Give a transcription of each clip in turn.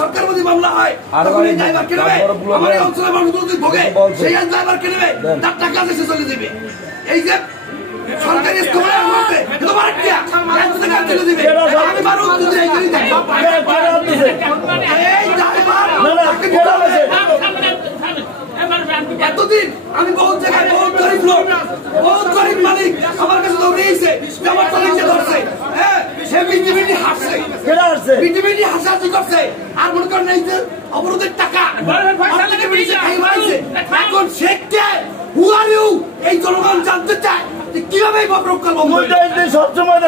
সরকার মধ্যে মামলা হয় তখন এই ড্রাইভার কে নেবে? আমার এই অঞ্চলের মানুষগুলো যদি ভোগে সেই ড্রাইভার কে নেবে? তার টাকা দেশে চলে যাবে। এই যে সরকারি স্থলে আসবে তোমার কি টাকা চলে দিবে। আমি মানুষ যদি এই করি দেখ এই ড্রাইভার এতদিন আমি বহুত জায়গায় বহুত গরিব লোক বহুত গরিব মালিক আমার কাছে দৌড়িয়েছে আমার চালিয়ে ধরছে। হ্যাঁ সে বিটিবিটি হাসছে বিটিবিটি হাসাহাসি করছে আর মনে করেন এই যে অবরোধের টাকা এখন সে কে হু আর ইউ এই জনগণ জানতে চায় কিভাবে প্রকল্প সবসময়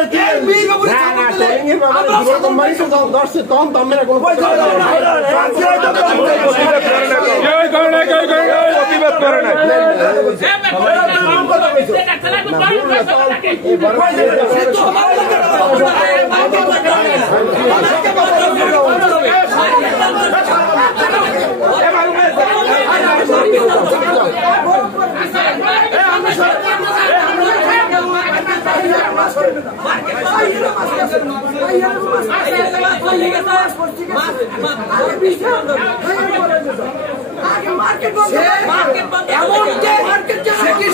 প্রতিবাদ করে না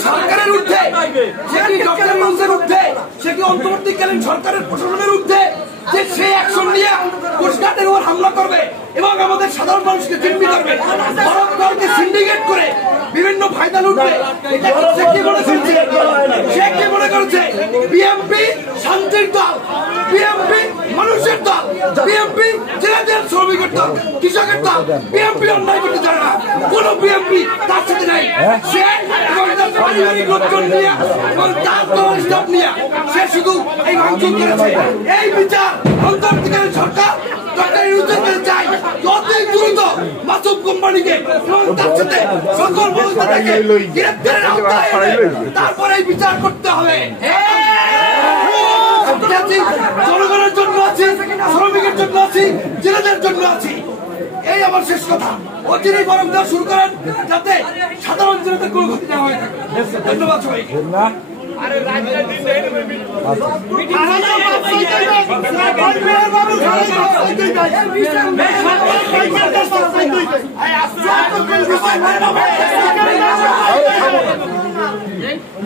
সরকারের ঊর্ধ্বে সে কি ডক্টর মঞ্চের ঊর্ধ্বে সে কি অন্তর্বর্তীকালীন সরকারের প্রশাসনের ঊর্ধ্বে যে সে অ্যাকশন নিয়ে কোস্টগার্ডের উপর হামলা করবে এবং আমাদের সাধারণ মানুষকে জিম্মি করবে দলকে সিন্ডিকেট করে বিভিন্ন ফায়দা লুটবে। সে কি মনে করছে বিএমপি শান্তির দল, বিএমপি মানুষের দল, বিএমপি জেলাদের শ্রমিকের দল, কৃষকের দল। বিএমপি অন্যায় করতে জানে না, কোন বিএমপি তার সাথে নাই। সে এবং তার পারিবারিক লোকজন নিয়ে এবং তার দল স্টাফ নিয়ে সে শুধু এই ভাঙচুর করেছে। এই বিচার অন্তর্বর্তীকালীন সরকার ডক্টর ইউনূসের চাই অতি দ্রুত মাসুম কোম্পানিকে এবং তার সাথে সকল মানুষদেরকে গ্রেপ্তারের আওতায় এনে তারপরে বিচার করতে হবে। জনগণের জন্য আছি, শ্রমিকের জন্য আছি, জেলেদের জন্য আছি। এই আমার শেষ কথা। অচিরেই বরং দেওয়া শুরু করেন যাতে সাধারণ জনতার কোনো ক্ষতি না হয়ে থাকে। ধন্যবাদ সবাইকে।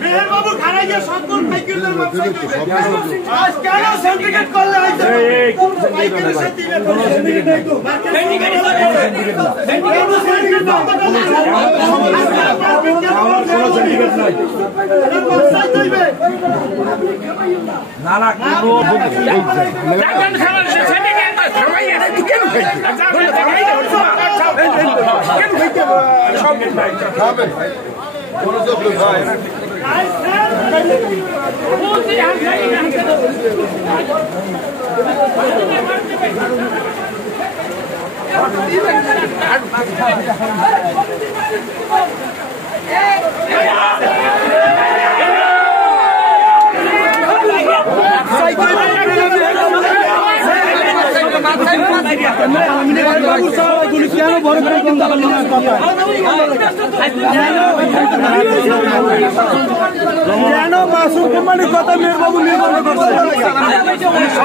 মেহেরবাবু খারাই গিয়ে সকল সাইকেলের ওয়েবসাইট আজ কেন সিন্ডিকেট করলে হইছে সাইকেলের সাথে কোনো সিন্ডিকেট নাই তো সিন্ডিকেট আমার কোনো সিন্ডিকেট নাই ওয়েবসাইট হইবে না না কোনো দেখেন খাবার সিন্ডিকেট সবাই এটা কেন হইছে কেন হইছে সব খাবে মনোযোগ ভাই মাসুম কোম্পানির কথা মেহেরবাবু নির্ভর করছে।